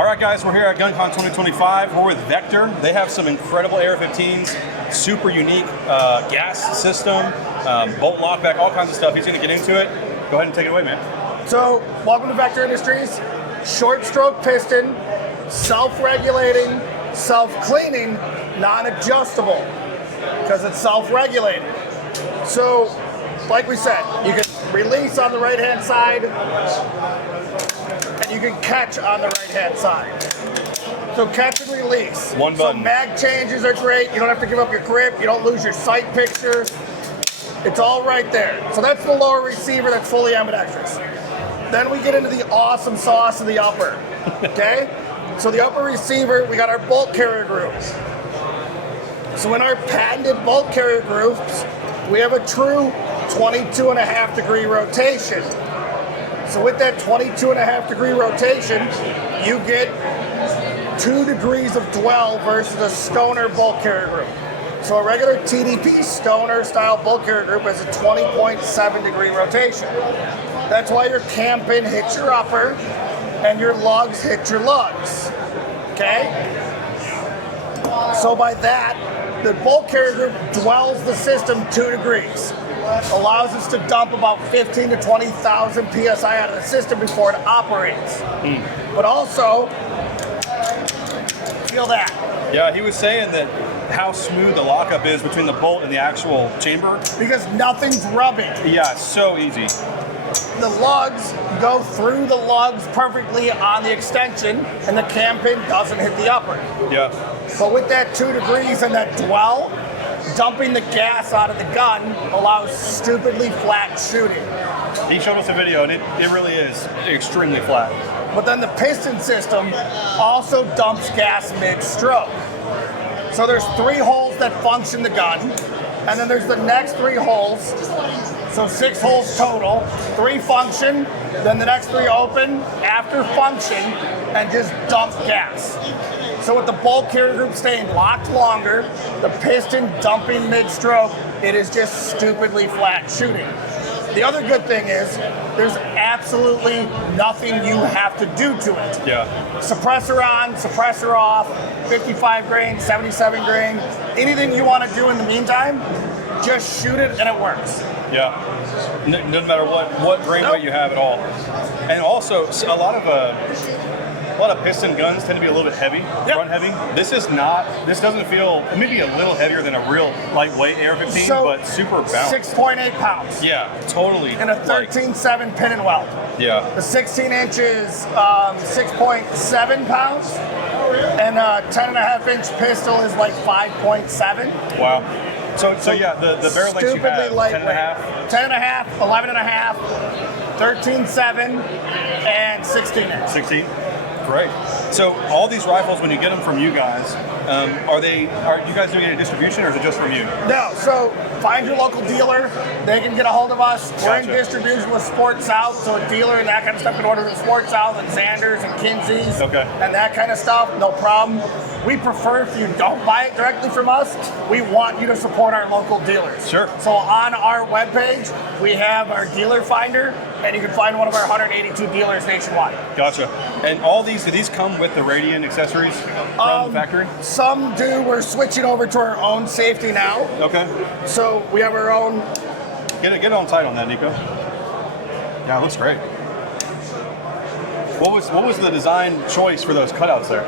All right, guys, we're here at Guncon 2025. We're with Vector. They have some incredible AR-15s, super unique gas system, bolt lockback, all kinds of stuff. He's going to get into it. Go ahead and take it away, man. So, welcome to Vector Industries. Short stroke piston, self-regulating, self-cleaning, non-adjustable, because it's self-regulated. So, like we said, you can release on the right-hand side, and you can catch on the right-hand side. So catch and release. One button. So mag changes are great. You don't have to give up your grip. You don't lose your sight picture. It's all right there. So that's the lower receiver that's fully ambidextrous. Then we get into the awesome sauce of the upper, okay? So the upper receiver, we got our bolt carrier grooves. So in our patented bolt carrier grooves, we have a true 22.5 degree rotation. So with that 22.5 degree rotation, you get 2 degrees of dwell versus a stoner bolt carrier group. So a regular TDP stoner style bolt carrier group has a 20.7 degree rotation. That's why your cam pin hits your upper and your lugs hit your lugs, okay? So by that, the bolt carrier group dwells the system 2 degrees. Allows us to dump about 15 to 20,000 PSI out of the system before it operates. But also, feel that. Yeah, he was saying that how smooth the lockup is between the bolt and the actual chamber. Because nothing's rubbing. Yeah, it's so easy. The lugs go through the lugs perfectly on the extension, and the cam pin doesn't hit the upper. Yeah. But with that 2 degrees and that dwell, dumping the gas out of the gun allows stupidly flat shooting. He showed us a video, and it really is extremely flat. But then the piston system also dumps gas mid-stroke. So there's 3 holes that function the gun, and then there's the next 3 holes. So 6 holes total, 3 function, then the next 3 open after function, and just dump gas. So with the bolt carrier group staying locked longer, the piston dumping mid-stroke, it is just stupidly flat shooting. The other good thing is, there's absolutely nothing you have to do to it. Yeah. Suppressor on, suppressor off, 55 grain, 77 grain, anything you want to do in the meantime, just shoot it and it works. Yeah. No matter what grain weight you have at all. And also, a lot of piston guns tend to be a little bit heavy, front heavy. This is not. This doesn't feel. Maybe a little heavier than a real lightweight AR-15, but super balanced. 6.8 pounds. Yeah, totally. And a 13.7 pin and weld. Yeah. The 16 inches, 6.7 pounds, and a 10.5 inch pistol is like 5.7. Wow. So yeah, the barrel lengths you have, 10.5? 10.5, 11.5, 13.7, and 16 inch. 16? Great. So all these rifles, when you get them from you guys, are you guys doing any distribution, or is it just from you? No. So find your local dealer. They can get a hold of us. Gotcha. We're in distribution with Sport South, so a dealer and that kind of stuff can order from Sport South and Xander's and Kinsey's and that kind of stuff. No problem. We prefer if you don't buy it directly from us, we want you to support our local dealers. Sure. So on our webpage, we have our dealer finder, and you can find one of our 182 dealers nationwide. Gotcha. And all do these come with the Radian accessories from the factory? Some do. We're switching over to our own safety now. Okay. So we have our own. Get it on tight on that, Nico. Yeah, it looks great. What was the design choice for those cutouts there?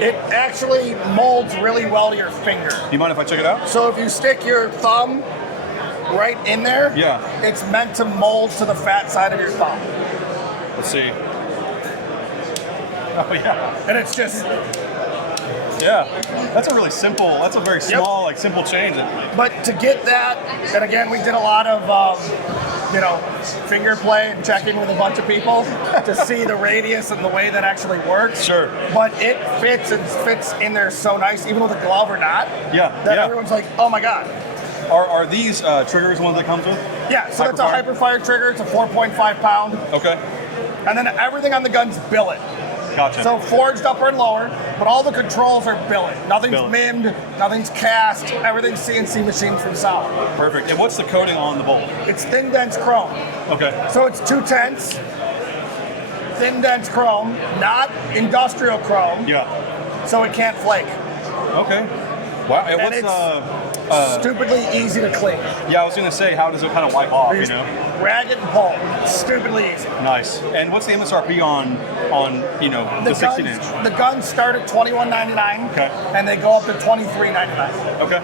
It actually molds really well to your finger. Do you mind if I check it out? So if you stick your thumb right in there, it's meant to mold to the fat side of your thumb. Let's see. Oh yeah. And it's just. Yeah, that's a very small, simple change. But to get that, and again, we did a lot of, finger play and checking with a bunch of people to see the radius and the way that actually works. Sure. But it fits in there so nice, even with a glove or not. Yeah. That everyone's like, oh my God. Are these triggers ones that comes with? Yeah, so that's a Hyperfire trigger. It's a 4.5 pound. Okay. And then everything on the gun's billet. Gotcha. So forged upper and lower, but all the controls are billet. Nothing's mimmed, nothing's cast, everything's CNC machined from solid. Perfect. And what's the coating on the bolt? It's thin dense chrome. Okay. So it's 2/10 thin, dense chrome, not industrial chrome, Yeah. so it can't flake. Okay. Wow. And And what's stupidly easy to clean. Yeah, I was gonna say, how does it kind of wipe off? You Just know. rag it and pull. Stupidly easy. Nice. And what's the MSRP on the 16 inch? The guns start at $21.99, Okay. and they go up to $23.99. Okay.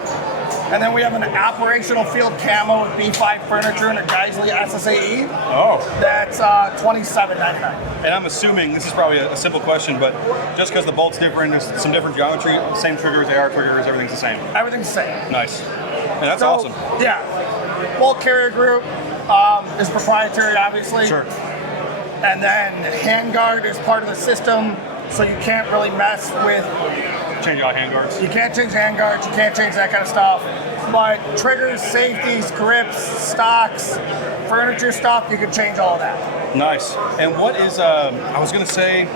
And then we have an operational field camo with B5 furniture and a Geisley SSAE. Oh. That's $27.99. And I'm assuming this is probably a simple question, but just because the bolt's different, there's some different geometry, same triggers, AR triggers, everything's the same. Everything's the same. Nice. And that's So, awesome. Yeah. Bolt carrier group is proprietary, obviously. Sure. And then handguard is part of the system, so you can't really mess with. Change out handguards. You can't change handguards, you can't change that kind of stuff. But triggers, safeties, grips, stocks, furniture stuff, you can change all of that. Nice. And what is, I was going to say,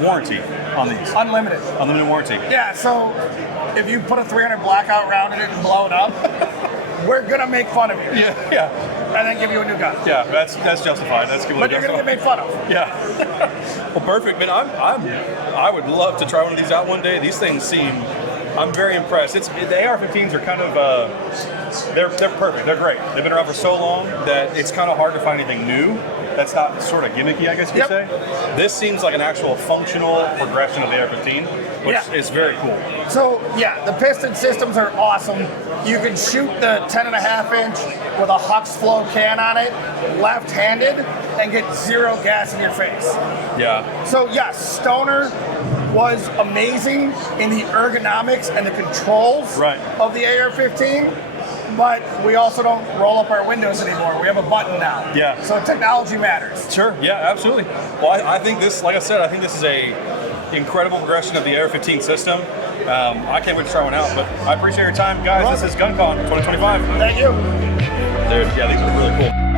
warranty on these? Unlimited. Unlimited warranty. Yeah, so if you put a 300 blackout round in it and blow it up, we're gonna make fun of you. Yeah, yeah. And then give you a new gun. Yeah, that's justified. That's good. But you're gonna get made fun of. Yeah. Well, perfect, man. I would love to try one of these out one day. These things seem, I'm very impressed. The AR-15s are kind of, they're perfect. They're great. They've been around for so long that it's kind of hard to find anything new that's not sort of gimmicky, I guess you could say. This seems like an actual functional progression of the AR-15, which is very cool. So yeah, the piston systems are awesome. You can shoot the 10.5 inch with a Hux Flow can on it, left-handed, and get zero gas in your face. Yeah. So yes, Stoner was amazing in the ergonomics and the controls of the AR-15, but we also don't roll up our windows anymore. We have a button now. Yeah. So technology matters. Sure. Yeah, absolutely. Well, I think this, like I said, I think this is a incredible progression of the AR-15 system. I can't wait to try one out, but I appreciate your time, guys. This is Guncon 2025. Thank you. Yeah, these are really cool.